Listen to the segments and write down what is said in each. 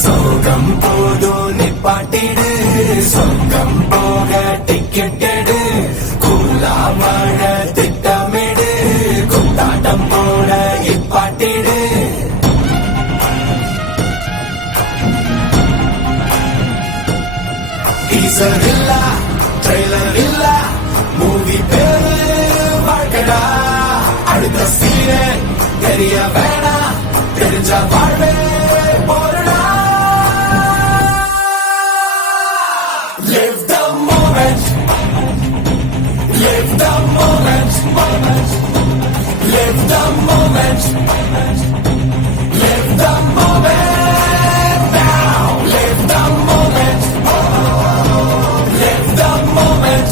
சொர்க்கம் போதும் நிப்பாட்டிடு, சொர்க்கம் போக டிக்கெட் எடு, கூலா வாழ திட்டமிடு, குத்தாட்டம் போட இப்பாட்டிடு. டீசர் இல்ல, ட்ரெய்லர் இல்ல, மூவி பேரு வாழ்க்கடா. அடுத்த சீனே தெரிய வேணா, தெரிஞ்ச வாழ்வே போறடா. Live the moment, live the moment, live the moment, live the moment now, live the moment, live the moment,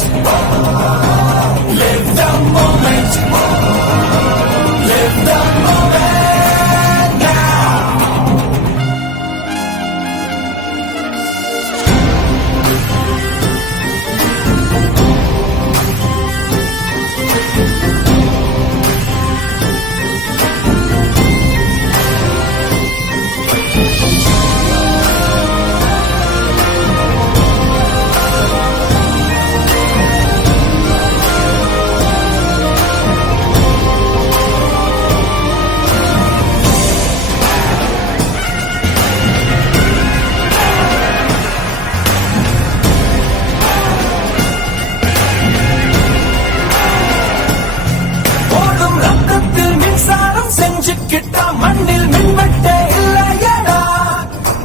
live the moment, live the moment now. செஞ்சுக்கிட்டா மண்ணில் மின்வெட்டே இல்லையடா.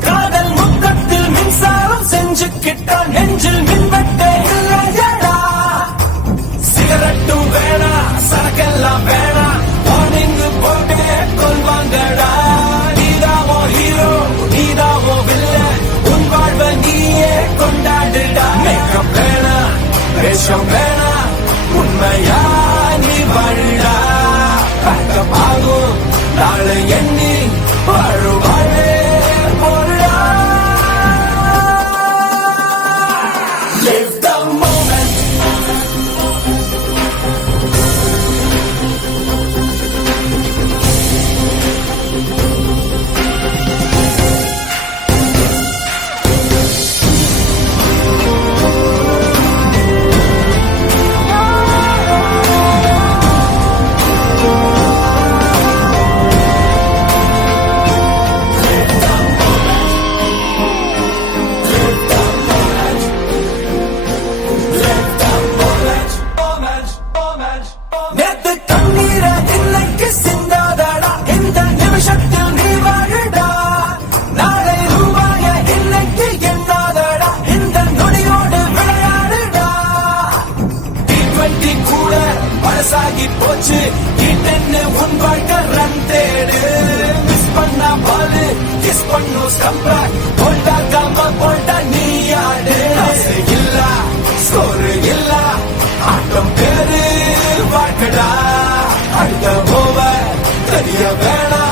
காதல் முத்தத்தில் மின்சாரம் செஞ்சுக்கிட்டா நெஞ்சில் மின்வெட்டே இல்லையடா. சிகரெட்டும் வேணா, சரக்கெல்லாம் வேணா, வார்னிங்கு போட்டே கொள்வாங்கடா. நீதாவோ ஹீரோ, நீதாவோ வில்லன், உன் வாழ்வை நீயே கொண்டாடுடா. மேக்கப் வேணா, வேஷம் வேணா, உண்மையா நீ வாழுடா. பேக்கப் ஆகும் நாளை எண்ணி வாழுவாழே போடுடா. Live the moment, நேத்து கண்ணீர இன்னைக்கு சிந்தாதடா, இந்த நிமிஷத்தில் நீ வாழுடா. நாளை ரூபாய இன்னைக்கு எண்ணாதடா, இந்த நொடியோடு விளையாடுடா. T20 கூட பழசாகி போச்சு, T10 உன் வாழ்க்கை ரன் தேடு. மிஸ் பண்ணா பாலு, கிஸ் பண்ணும் ஸ்டம்பா, போல்டாக்காம போல்டா நீ ஆடு. இல்ல சோறு இல்ல, ஆட்டம் பேரு வாழ்க்கடா. அடுத்த போவ தெரிய வேணா,